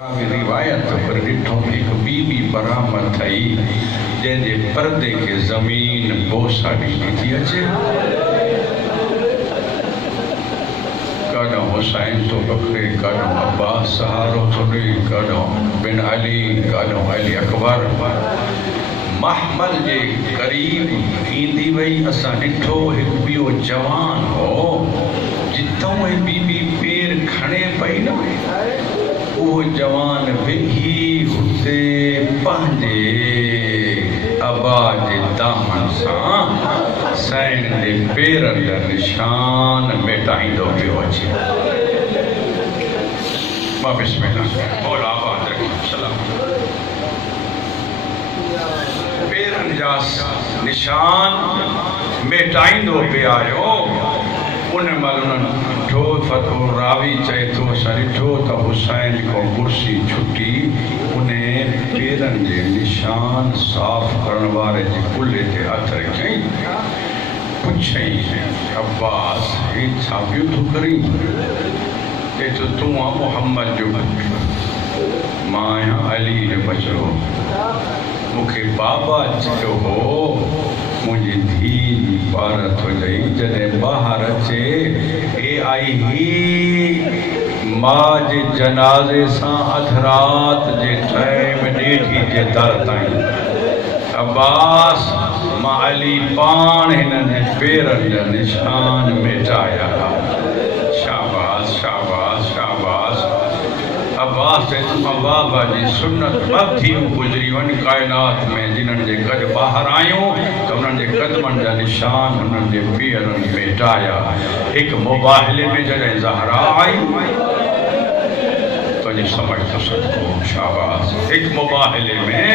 रिवायत पर ॾिठो हिकु बीबी बरामद थई जंहिंजे पर्दे खे ज़मीन बोसा ॾींदी थी अचे। काॾों हुसैन थो बखरे, काॾों अब्बास सहारो थो ॾे, काॾों बिन अली, काॾों अली अकबर। महमल जे क़रीब ईंदी वई, असां ॾिठो हिकु ॿियो जवान हो, जितां उहे बीबी पेर खणे पई न, वो जवान वेही हुते पंहिंजे अबा जे दामन सां सैन जे पेरनि जा निशान मिटाईंदो पियो अचे। मां बिस्मिल्लाह मौला आबाद रखी सलाम। पेरनि जा निशान मिटाईंदो पियो आयो। उन महिल उन्हनि ॾिठो, फतो रावी चए थो, असां ॾिठो त हुसैन को कुर्सी छुटी, उन पेरनि जे निशान साफ़ करण वारे जे कुल्हे ते हथ रखियईं। पुछईं, अब्बास हे छा पियो थो करीं? चए थो, तूं आहे मुहम्मद जो पुटु, मां आहियां अली जो बचिड़ो। मूंखे बाबा चयो हो मुंहिंजी धीउ जी पार थो ॾेई, जॾहिं ॿाहिरि अचे ए आई ही मां जे जनाज़े सां अधु राति जे टाइम ॾेठी जे दर ताईं। अब्बास मां अली पाण हिननि पेरनि जा निशान मिटाया। शाबाश शाबाश शाबाश। अब्बास बाबा जी सुन्नत ॿ थियूं गुज़री वञ काइनात में, जिन्हनि जे गॾु ॿाहिरि आयूं त उन्हनि जे क़दमनि जा निशान उन्हनि जे पेरनि में मिटाया। हिकु मुबाहिले में जॾहिं ज़हरा आई, तुंहिंजी समझ तो सदको शाबाश। हिकु मुबाहिले में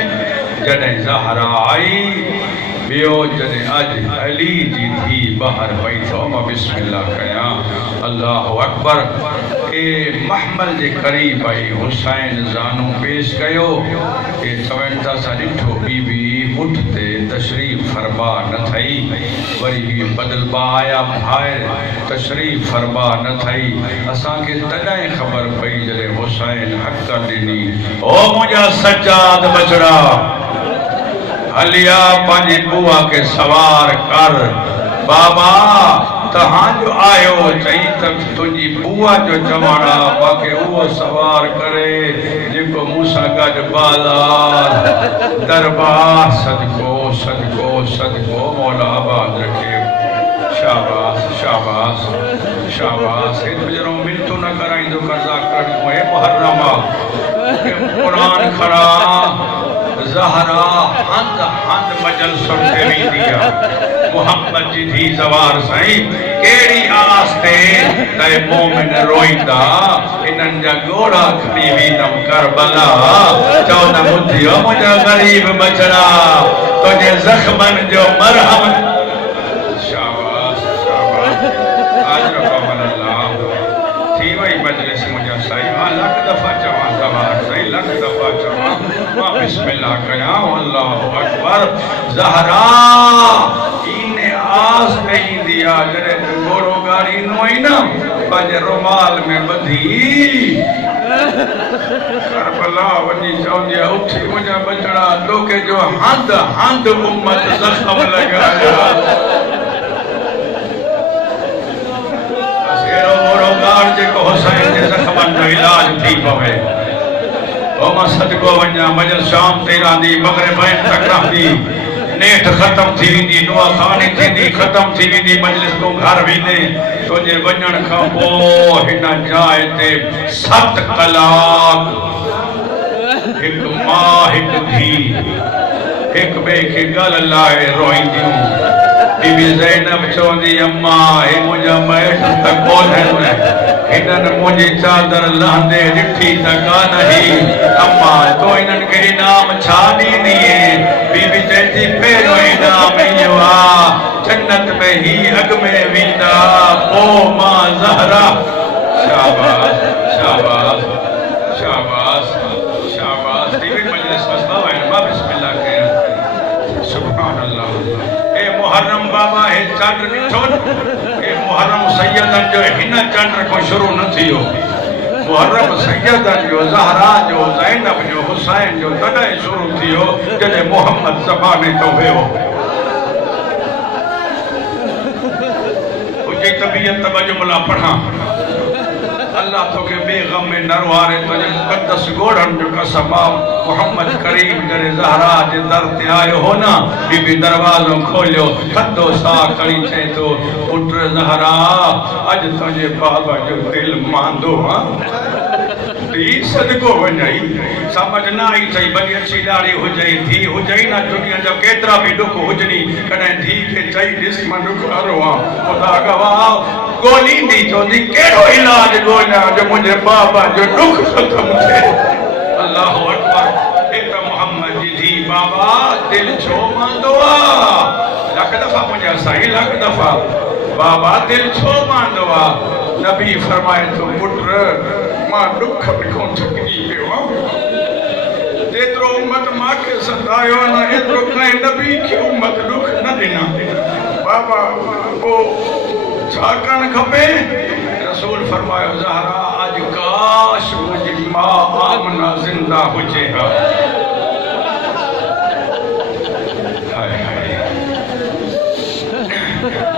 जॾहिं ज़हरा आई, ॿियो जॾहिं अॼु अली जी धीउ ॿाहिरि पई थो, मां बिस्मिल्लाह कयां, अल्लाहु अकबर। ए महमल जे क़रीब आई, हुसैन ज़ानू पेश कयो। ए चवनि था, असां ॾिठो बीबी उठ ते तशरीफ़ फरमा न थई, वरी बि बदलबा आया ॿाहिरि, तशरीफ़ फरमा न थई। असांखे तॾहिं ख़बर पई जॾहिं हुसैन हक़ ॾिनी, ओ मुंहिंजा सजाद बचड़ा, हलिया पंहिंजी बुआ के सवार कर। बाबा तव्हांजो आयो चई त तुंहिंजी बुआ जो जमाना मूंखे उहो सवार करे जेको मूंसां गॾु बाज़ार दरबार। सदको सदको सदको मौला आबाद रखे। शाबाश शाबाश शाबाश। हे तुंहिंजो मिनतू न कराईंदो कर्ज़ा कर मोए मुहर्रमा क़ुरान खड़ा ज़हरा हंद हंद मजल सुनते वेंदी आहे। मुहम्मद जी धी ज़वार साईं कहिड़ी आस ते त मोमिन रोईंदा, इन्हनि जा गोड़ा खणी वेंदमि करबला। चवंदा, ॿुधियो मुंहिंजा ग़रीब बचड़ा, तुंहिंजे ज़ख़्मनि जो मरहम। शाबाश शाबाश। आजरो कमल अल्लाह। थी वई मजलिस मुंहिंजा साईं, मां लख दफ़ा चवां ज़वार साईं, लख दफ़ा चवां, मां बिस्मिल्लाह कयां, अल्लाहु अकबर। ज़हरा इने आस पे ईंदी आहे, जॾहिं घोड़ो गाड़ींदो आई न, पंहिंजे रुमाल में ॿधी करबला वञी चवंदी आहे, उथी मुंहिंजा बचड़ा, तोखे जो हंध हंध उम्मत ज़ख़्म लॻाया। अहिड़ो घोड़ो गाड़ जेको हुसैन जे ज़ख़्मनि जो इलाज थी पवे। ओ मां सदको वञा, मजल शाम ते रहंदी, मग़रिब तक रहंदी, नेठ ख़त्म थी वेंदी, दुआ खानी थींदी, ख़त्म थी वेंदी, मजलिस तूं घर वेंदे, तुंहिंजे वञण खां पोइ हिन जाइ ते 7 कलाक हिकु मां हिकु धीउ हिकु ॿिए खे गल लाए रोईंदियूं। बीबी ज़ैनब चवंदी, अम्मा हे मुंहिंजा मैट त कोन्हनि, हिननि मुंहिंजी चादर लहंदे ॾिठी त कान ही। अम्मा तो हिननि खे इनाम छा ॾींदीअ? बीबी चए थी, पहिरियों इनाम इहो आहे, जन्नत में ही अॻ में वेंदा, पोइ मां ज़हरा। शाबाश शाबाश शाबाश शाबाश। थी वई मजलिस मसला आहिनि, मां बिस्मिल्लाह कयां। सुभान अल्लाह। ए मुहर्रम बाबा, हे चंड ॾिठो, हे मुहर्रम सैयदनि जो हिन चंड को शुरू न थियो। मुहर्रम सैयदन जो, ज़हरा जो, ज़ैनब जो, हुसैन जो तॾहिं शुरू थियो जॾहिं मोहम्मद ज़माने तो वियो। उनजी तबीयत जुमला पढ़ा अल्लाह तोखे बेगम में नरवारे तुझे मुक़द्दस गोड़न जो कसम मोहम्मद करीम जरे ज़हरा जे दर ते आयो हो ना, बीबी दरवाज़ो खोलियो थधो साह खणी चए तो पुट ज़हरा अज तुझे बाबा जो दिल मांदो धी सदको वञई समझ ना आई चई भली अच्छी ॾाढ़ी हुजई धी हुजई ना दुनिया जा केतिरा बि दुख हुजनी कॾहिं धी खे चई ॾिस मां ॾुखारो आहे ख़ुदा गवाह ॻोल्हींदी चवंदी कहिड़ो इलाज ॻोल्हियां जो मुंहिंजे बाबा जो दुख ख़तमु थिए। अल्लाह अकबर। हे त मोहम्मद जी धी बाबा दिल छो मांदो आहे लख दफ़ा मुंहिंजा साईं लख दफ़ा बाबा दिल छो मांदो आहे। नबी फरमाए थो पुट मां दुख बिखो थकिजी पियो आहियां जेतिरो उम्मत मूंखे सतायो आहे न एतिरो कंहिं नबी खे उम्मत दुख न ॾिना। बाबा पोइ छा करणु खपे? रसूल फरमायो ज़हरा अॼु काश मुंहिंजी मां आमना ज़िंदा हुजे हा।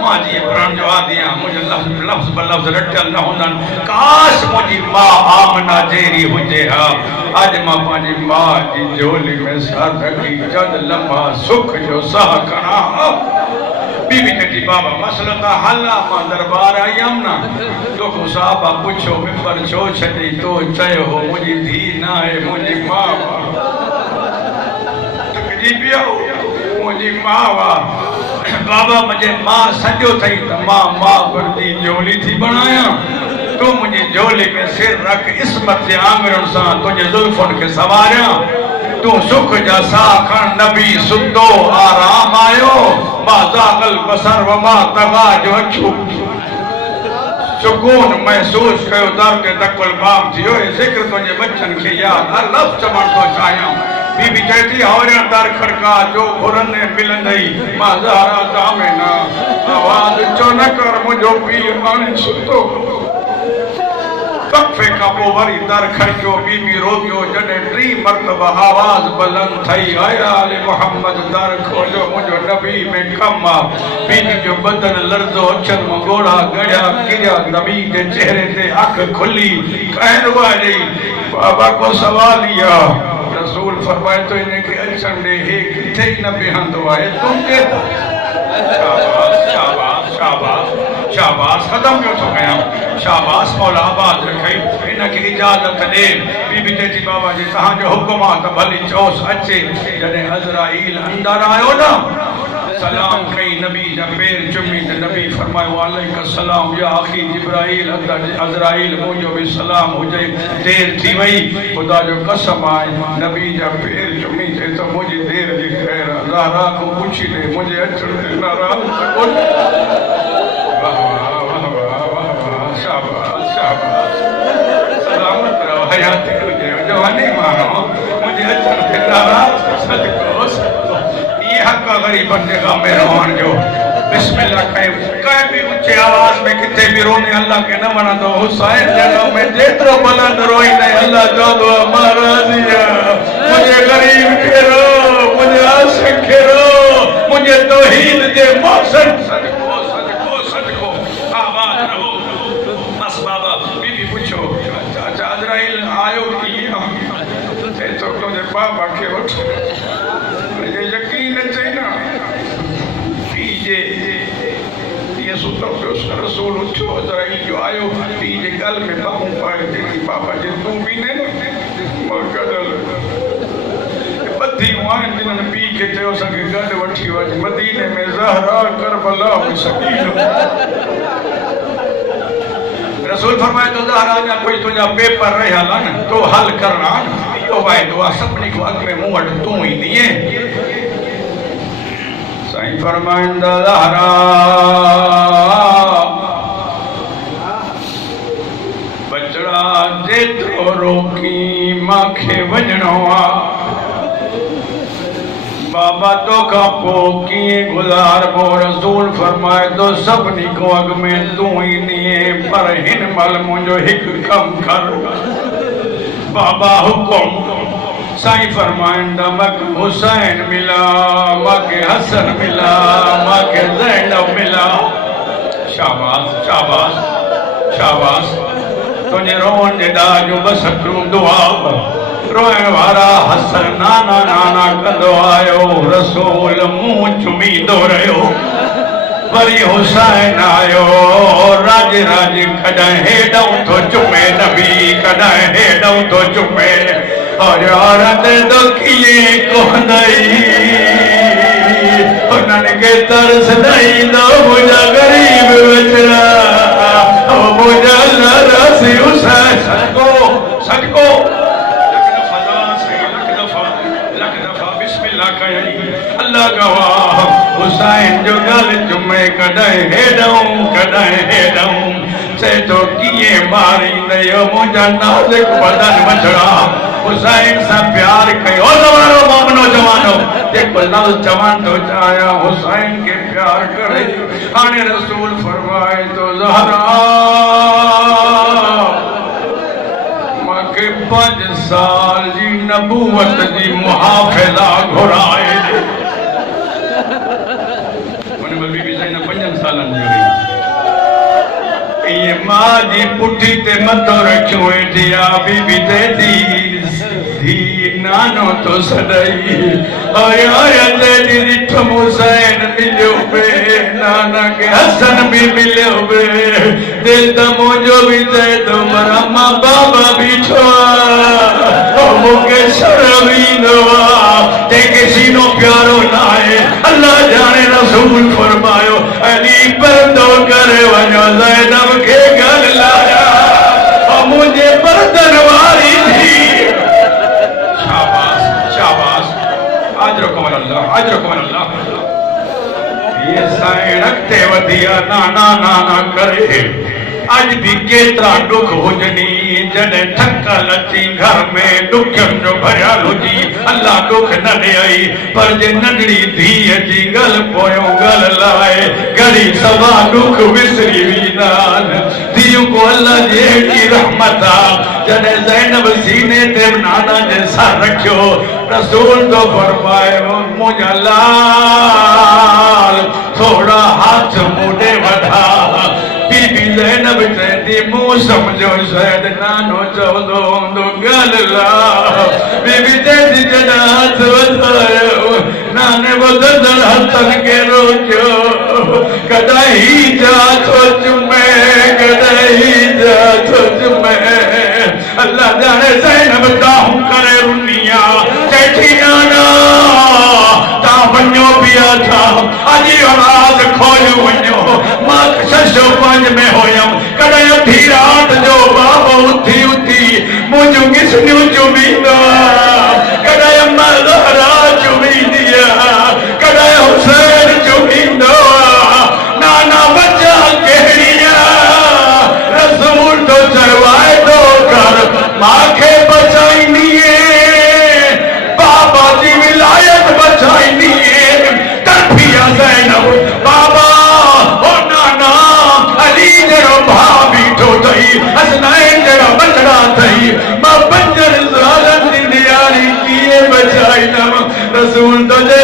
मां जी प्राण जो आदियां मुझे लफ्ज़ बलफ्ज़ रटियल न हुंदन काश मुंहिंजी मां आमना जहिड़ी हुजे हा। अॼु मां पंहिंजी मां जी झोली में सर रखी जद लम्हा सुख जो साह खणा। बीबी चटी बाबा मसलो त हल आहे मां दरबार आई हुयमि न तोखां साहबा पुछो मिंबर छो छॾी तो चयो हो मुंहिंजी धीउ न आहे मुंहिंजी माउ थकिजी पियो मुंहिंजी माउ आहे। बाबा मुझे मां सॼो अथई त मां वर्दी झोली थी बणायां तूं मुंहिंजी झोली में सिर रख इस्मत जे आङुरियुनि सां तुंहिंजे ज़ुल्फुनि खे सवारियां तूं सुख जा साह खण। नबी सुतो आराम आयो मां ज़ागल बसर व मां तगा जो अछू सुकून महसूस कयो दर ते तकल बाम थियो ज़िक्र तुंहिंजे बचन खे यादि हर लफ़्ज़ चवण थो चाहियां। बीबी चएती हौरिया दर खड़का जो घुरंदे मिलंदई मां ज़हरा दामिना आवाज़ चो न कर मुंहिंजो पीउ हाणे सुतो। वक़्फ़े खां पोइ वरी दर खड़कियो बीबी रोकियो जॾहिं टी मरतबा आवाज़ बुलंद थई आया अले मोहम्मद दर खोलियो मुंहिंजो नबी में कम आहे। बीबी जो बदन लर्ज़ो अखियुनि मां ॻोढ़ा ॻड़िया किरिया नबी जे चेहरे ते अख खुली कहरवा ॾेई बाबा को सवाल ई आहे। रसूल फरमाए तो इनके अचण ॾे हे किथे ई न बीहंदो आहे तूं केरु? शाबाश शाबाश शाबाश शाबाश ख़तम पियो थो कयां शाबाश मौला आबाद रखई इनखे इजाज़त ॾे। बीबी चएती बाबा जी तव्हांजो हुकुम आहे त भली चओसि अचे। जॾहिं अज़राइल अंदर आयो न सलाम कई नबी जा पैर चुमी त नबी फरमायो अलैका सलाम या अखी जिब्राइल अज़राइल मुंहिंजो बि सलाम हुजे। देर थी वई ख़ुदा जो कसम आहे नबी जा पैर चुमी चए त मुंहिंजी देर जी ख़ैर ज़हरा खां पुछी ले मुंहिंजे अचण ते नाराज़ न कोन। वाह वाह वाह वाह वाह वाह शाबाश शाबाश सलामत रहो हयाती हुजे जवानी मानो मुंहिंजे अचण ते नाराज़ सदको सदको ये हक़ ग़रीबन जे ग़म में रहण जो। बिस्मिल्लाह कयो कंहिं बि ऊंचे आवाज़ में किथे बि रोने अल्लाह खे न वणंदो। हुसैन जे ग़म में जेतिरो बुलंद रोईंदे अल्लाह चवंदो आहे मां राज़ी आहियां मुंहिंजे ग़रीब खे रो मुंहिंजे आशिक़ खे रो मुंहिंजे तौहीद जे मौसम सदको सदको सदको आबाद रहो। बस बाबा बीबी पुछो अच्छा अज़राइल आयो कीअं? चए थो तुंहिंजे बाबा खे वठ यकीन अचे न पीजे ये सुतो पियो रसूल उठो अज़राइल जो आयो पीजे गल में बाहूं पाए चई बाबा जी तूं बि न गॾल ॿधी आहिनि जिन्हनि पीउ खे चयो असांखे गॾु वठी वञ मदीने में ज़हरा करबला में सकीन। रसूल फरमाए तो ज़हरा अञा कोई तुंहिंजा पेपर रहियल आहिनि तो हल करणा इहो वाइदो आहे सभिनी खां अॻु में मूं वटि तूं ईंदीअ। साईं फरमाईंदा ज़हरा बचड़ा जेतिरो रोकी मूंखे वञणो आहे बाबा तो का पो किए गुजार वो रसूल फरमाए तो सभनी को अग में तू ही नहीं पर हिन मल मुझो हिक कम कर बाबा हुक्म साईं फरमाइंदा मक हुसैन मिला मक हसन मिला मक ज़ैनब मिला शाबाश शाबाश शाबाश तुझे रोन जे दाजू बस करूं दुआ रोए वारा हसन नाना नाना कंदो आयो रसूल मुंह चुमींदो रहियो वरी हुसैन आयो राज राज कॾहिं हेॾऊं थो चुमे नबी कॾहिं हेॾऊं थो चुमे और औरत तो कीअं कोन्हई उन्हनि खे तरस ॾेई दो मुंहिंजा ग़रीब वीचारा मुंहिंजा लरसी हुसैन सदको सदको अल्लाह गवाह हुसैन जो गल चुमे कॾहिं हेॾऊं कॾहिं हेॾऊं चए थो कीअं मारींदो मुंहिंजा नाज़ुक बदन मछड़ा हुसैन सां प्यार कयो ज़मानो मोमिनो जवानो जेको लफ़्ज़ चवण थो चाहियां हुसैन खे प्यार करे हाणे रसूल फरमाए थो ज़हरा मूंखे 5 साल जी नबूवत जी मुहाफ़िज़ा घुराए बीबी ज़ैनब 5 सालनि जी हुई ये मां जी पुठी ते मथो रखियो वेठी आ बीबी ते धी नानो तो सदाई आया आया तेरी रिठ हुसैन मिलियो बे नाना के हसन भी मिलियो बे दिल त मुंहिंजो भी ते तो मरा मां बाबा बीठो ओ मूंखे शर्म ईंदो आ तेके सीनो प्यारो ना है अल्लाह जाने रसूल फरमायो अली परदो करे वञो ज़ैनब के गल लाया और मुझे बर्तन वाली थी शाबाश शाबाश अजरकुम अल्लाह ये साईं रखते वधिया नाना नाना करे अज भी केतरा दुख हुजनी जॾहिं ठकल अची घर में दुखन जो भरियल हुजी अल्लाह दुख न ॾियई पर जे नंढड़ी धीअ जी गल पोयो गल लाए घड़ी सवा दुख विसरी वेंदा धीअ को अल्लाह जी एॾी रहमत आ जॾहिं ज़ैनब सीने ते नाना जे सर रखियो रसूल तो फरमाए मुंहिंजा लाल थोड़ा हाथ मुॾे वधा बीबी ज़ैनब चवंदी मूं समझो शायद नानो चवंदो हूंदो गल ला बीबी चवंदी जॾहिं हथ वधायो नाने वधंदड़ हथनि खे रोकियो कॾहिं जा थो चुमे कॾहिं जा थो चुमे अल्लाह जाने ज़ैनब ताहूं करे रुनिया चेठी नाना ता वञो पिया था अॼु औलाद खोलियो वञो मां 605 में होयम कॾहिं अधी रात जो बाबो उथी उथी मुंहिंजूं गिसनियूं चुमींदो कॾहिं मां ज़हरा चुमींदी कॾहिं हुसैन चुमींदो नाना बचा कहिड़ी रसूल तो चवाए तो कर मांखे बचाईंदी बाबा जी विलायत बचाईंदी तड़फिया ज़ैनब बाबा ओ नाना अली जहिड़ो भाउ बीठो अथई हसनैन जहिड़ा बचड़ा अथई मां 5 सालनि जी ॾियारी कीअं बचाईंदमि रसूल तुंहिंजे